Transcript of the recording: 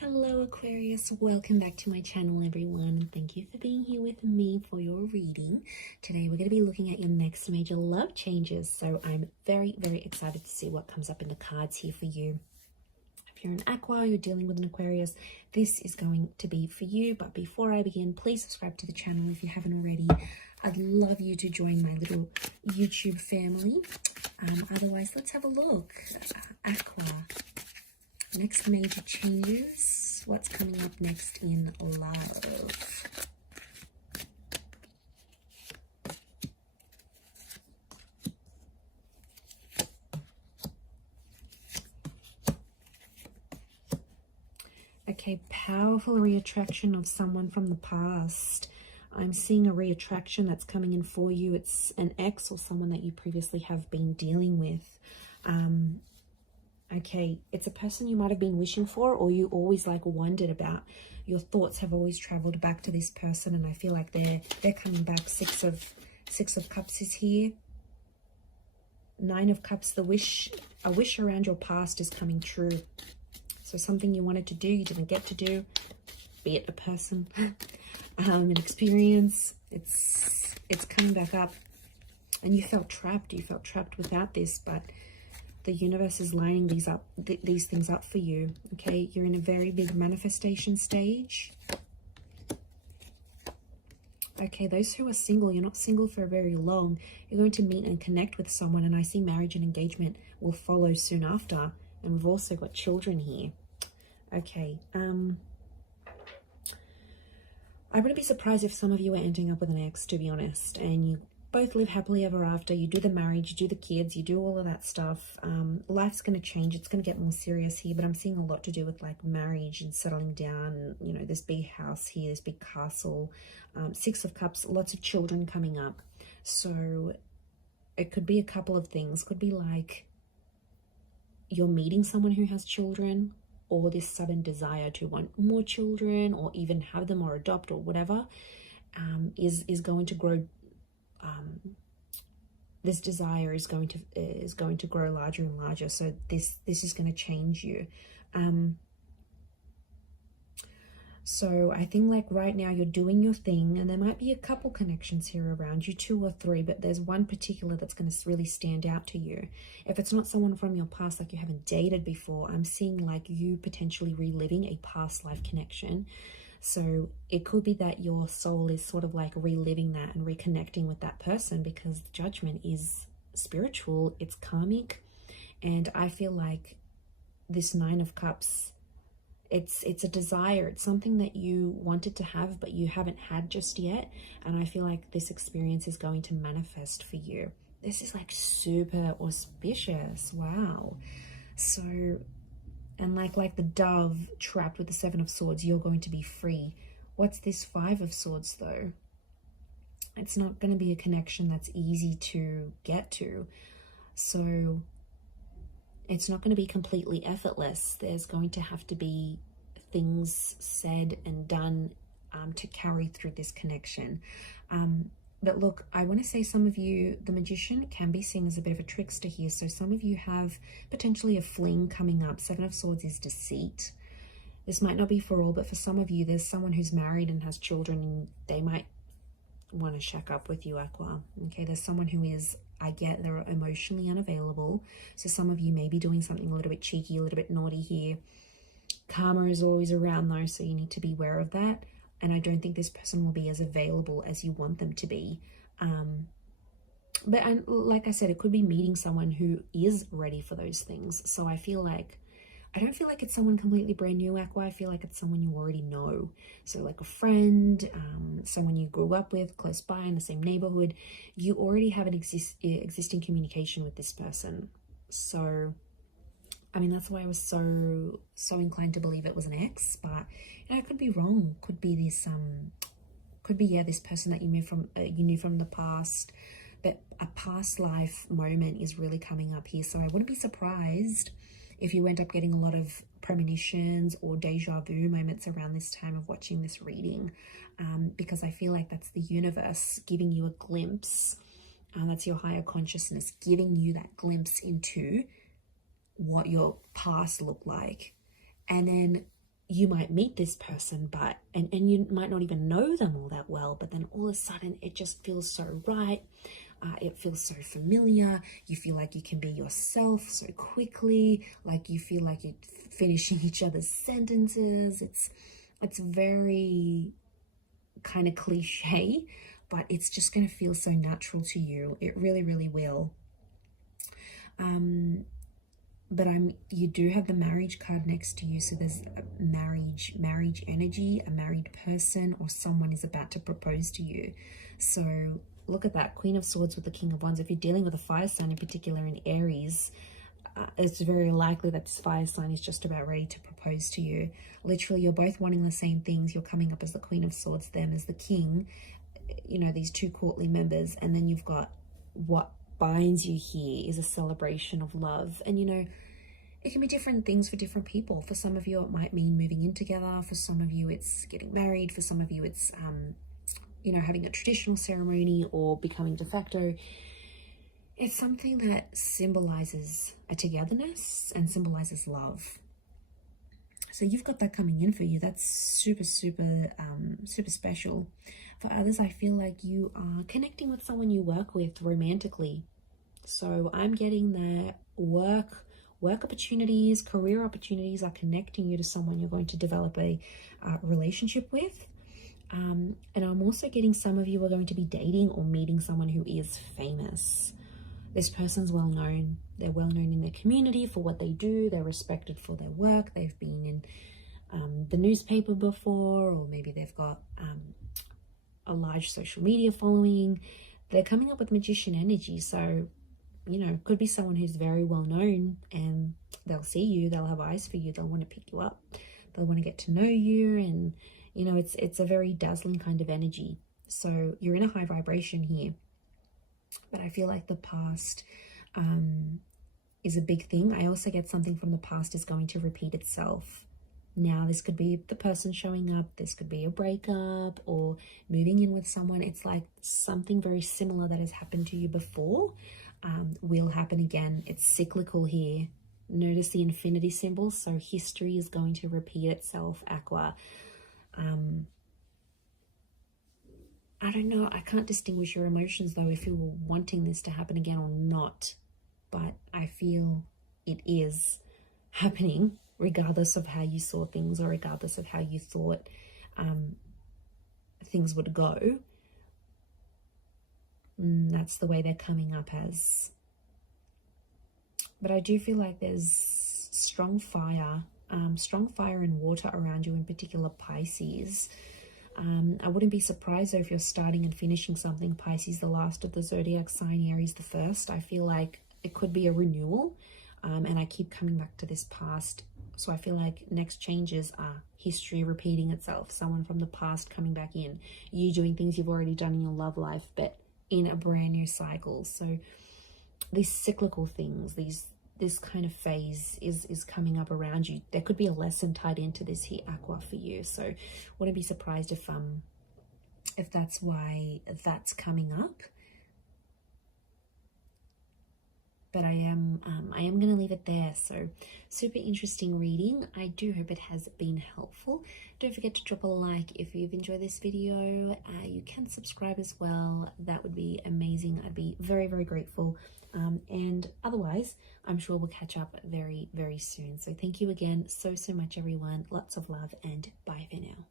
Hello Aquarius, welcome back to my channel everyone, and thank you for being here with me for your reading. Today we're going to be looking at your next major love changes, so I'm very excited to see what comes up in the cards here for you. If you're an Aqua, you're dealing with an Aquarius, this is going to be for you. But before I begin, please subscribe to the channel if you haven't already. I'd love you to join my little YouTube family. Otherwise, let's have a look. Aqua. Next major changes. What's coming up next in love? Okay, powerful reattraction of someone from the past. I'm seeing a reattraction that's coming in for you. It's an ex or someone that you previously have been dealing with. Okay, it's a person you might have been wishing for, or you always like wondered about. Your thoughts have always traveled back to this person, and I feel like they're coming back. Six of Cups is here. Nine of Cups, a wish around your past is coming true. So something you wanted to do, you didn't get to do, be it a person, an experience, it's coming back up. And you felt trapped. You felt trapped without this, but the universe is lining these things up for you. Okay, you're in a very big manifestation stage. Okay, those who are single, you're not single for very long. You're going to meet and connect with someone, and I see marriage and engagement will follow soon after. And we've also got children here. Okay, I wouldn't be surprised if some of you are ending up with an ex, to be honest, and you both live happily ever after. You do the marriage, you do the kids, you do all of that stuff. Life's going to change. It's going to get more serious here, but I'm seeing a lot to do with like marriage and settling down. You know, this big house here, this big castle. Six of Cups, lots of children coming up. So it could be a couple of things. Could be like you're meeting someone who has children, or this sudden desire to want more children, or even have them or adopt or whatever, is going to grow. This desire is going to grow larger and larger. So this is going to change you. So I think like right now you're doing your thing, and there might be a couple connections here around you, 2 or 3, but there's one particular that's going to really stand out to you. If it's not someone from your past, like you haven't dated before, I'm seeing like you potentially reliving a past life connection. So it could be that your soul is sort of like reliving that and reconnecting with that person, because the Judgment is spiritual, it's karmic. And I feel like this 9 of Cups, it's a desire, it's something that you wanted to have but you haven't had just yet, and I feel like this experience is going to manifest for you. This is like super auspicious. Wow. So, and like the dove trapped with the 7 of Swords, you're going to be free. What's this 5 of Swords though? It's not going to be a connection that's easy to get to. So it's not going to be completely effortless. There's going to have to be things said and done to carry through this connection. But look, I want to say some of you, the Magician can be seen as a bit of a trickster here. So some of you have potentially a fling coming up. 7 of Swords is deceit. This might not be for all, but for some of you, there's someone who's married and has children, and they might want to shack up with you, Aqua. Okay, there's someone who is, I get, they're emotionally unavailable. So some of you may be doing something a little bit cheeky, a little bit naughty here. Karma is always around though, so you need to be aware of that. And I don't think this person will be as available as you want them to be. But like I said, it could be meeting someone who is ready for those things. So I don't feel like it's someone completely brand new, Aqua. I feel like it's someone you already know. So like a friend, someone you grew up with, close by in the same neighborhood. You already have an existing communication with this person. So, I mean, that's why I was so inclined to believe it was an ex. But you know, I could be wrong. Could be this this person that you knew from the past. But a past life moment is really coming up here. So I wouldn't be surprised if you end up getting a lot of premonitions or deja vu moments around this time of watching this reading, because I feel like that's the universe giving you a glimpse. That's your higher consciousness giving you that glimpse into what your past looked like. And then you might meet this person, but and you might not even know them all that well, but then all of a sudden it just feels so right. It feels so familiar. You feel like you can be yourself so quickly, like you feel like you're finishing each other's sentences. It's very kind of cliche, but it's just going to feel so natural to you. It really, really will. But you do have the marriage card next to you, so there's a marriage energy, a married person, or someone is about to propose to you. So look at that, Queen of Swords with the King of Wands. If you're dealing with a fire sign, in particular in Aries, it's very likely that this fire sign is just about ready to propose to you. Literally, you're both wanting the same things. You're coming up as the Queen of Swords, them as the King, you know, these two courtly members, and then you've got what binds you here is a celebration of love. And you know, it can be different things for different people. For some of you it might mean moving in together, for some of you it's getting married, for some of you it's you know, having a traditional ceremony or becoming de facto. It's something that symbolizes a togetherness and symbolizes love. So you've got that coming in for you. That's super special. For others, I feel like you are connecting with someone you work with romantically. So I'm getting that work opportunities, career opportunities are connecting you to someone you're going to develop a relationship with. And I'm also getting some of you are going to be dating or meeting someone who is famous. This person's well known. They're well known in their community for what they do. They're respected for their work. They've been in the newspaper before, or maybe they've got a large social media following. They're coming up with magician energy. So, you know, could be someone who's very well known, and they'll see you. They'll have eyes for you. They'll want to pick you up. They'll want to get to know you. And, you know, it's a very dazzling kind of energy. So you're in a high vibration here. But I feel like the past is a big thing. I also get something from the past is going to repeat itself. Now, this could be the person showing up. This could be a breakup or moving in with someone. It's like something very similar that has happened to you before will happen again. It's cyclical here. Notice the infinity symbol. So history is going to repeat itself, Aqua. I don't know, I can't distinguish your emotions though if you were wanting this to happen again or not, but I feel it is happening regardless of how you saw things or regardless of how you thought things would go. That's the way they're coming up as. But I do feel like there's strong fire and water around you, in particular Pisces. I wouldn't be surprised though if you're starting and finishing something. Pisces, the last of the zodiac sign, Aries, the first. I feel like it could be a renewal, and I keep coming back to this past. So I feel like next changes are history repeating itself, someone from the past coming back in, you doing things you've already done in your love life, but in a brand new cycle. So these cyclical things, this kind of phase is coming up around you. There could be a lesson tied into this here, Aqua, for you. So wouldn't be surprised if that's why that's coming up. But I am going to leave it there. So super interesting reading. I do hope it has been helpful. Don't forget to drop a like if you've enjoyed this video. You can subscribe as well. That would be amazing. I'd be very, very grateful. And otherwise, I'm sure we'll catch up very, very soon. So thank you again so much, everyone. Lots of love and bye for now.